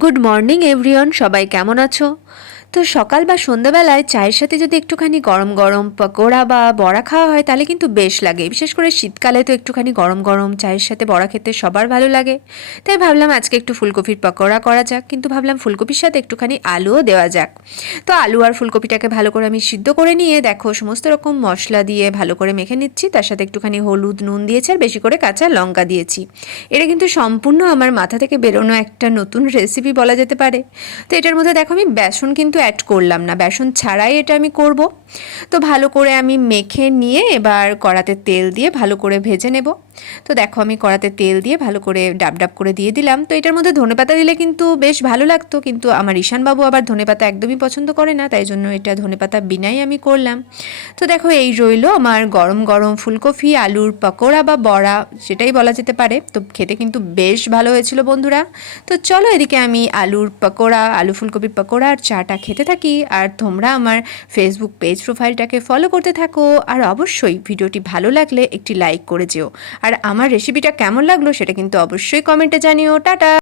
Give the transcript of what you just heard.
Good morning everyone, সবাই কেমন আছো? তো সকাল বা সন্ধ্যাবেলায় চায়ের সাথে যদি একটুখানি গরম গরম পকোড়া বা বড়া খাওয়া হয় তাহলে কিন্তু বেশ লাগে। বিশেষ করে শীতকালে তো একটুখানি গরম গরম চায়ের সাথে বড়া খেতে সবার ভালো লাগে। তাই ভাবলাম আজকে একটু ফুলকপির পকোড়া করা যাক, কিন্তু ভাবলাম ফুলকপির সাথে একটুখানি আলুও দেওয়া যাক। তো আলু আর ফুলকপিটাকে ভালো করে আমি সিদ্ধ করে নিয়ে দেখো সমস্ত রকম মশলা দিয়ে ভালো করে মেখে নিচ্ছি। তার সাথে একটুখানি হলুদ নুন দিয়েছি আর বেশি করে কাঁচা লঙ্কা দিয়েছি। এটা কিন্তু সম্পূর্ণ আমার মাথা থেকে বেরোনো একটা নতুন রেসিপি বলা যেতে পারে। তো এটার মধ্যে দেখো আমি বেসন কিন্তু অ্যাড করলাম না, বেসন ছাড়াই এটা আমি করব। তো ভালো করে আমি মেখে নিয়ে এবার কড়াতে তেল দিয়ে ভালো করে ভেজে নেব। তো দেখো আমি কড়াতে তেল দিয়ে ভালো করে ডাব ডাব করে দিয়ে দিলাম। তো এটার মধ্যে ধনেপাতা দিলে কিন্তু বেশ ভালো লাগতো, কিন্তু আমার ঈশানবাবু আবার ধনেপাতা একদমই পছন্দ করে না, তাই জন্য এটা ধনেপাতা বিনাই আমি করলাম। তো দেখো এই রইলো আমার গরম গরম ফুলকপি আলুর পকোড়া বা বড়া, সেটাই বলা যেতে পারে। তো খেতে কিন্তু বেশ ভালো হয়েছিল বন্ধুরা। তো চলো এদিকে আমি আলুর পকোড়া, আলু ফুলকপির পকোড়া আর চাটা খেতে থাকি, আর তোমরা আমার ফেসবুক পেজ প্রোফাইলটাকে ফলো করতে থাকো। আর অবশ্যই ভিডিওটি ভালো লাগলে একটি লাইক করে যেও। আর আমার রেসিপিটা কেমন লাগলো সেটা কিন্তু অবশ্যই কমেন্টে জানিও। টাটা।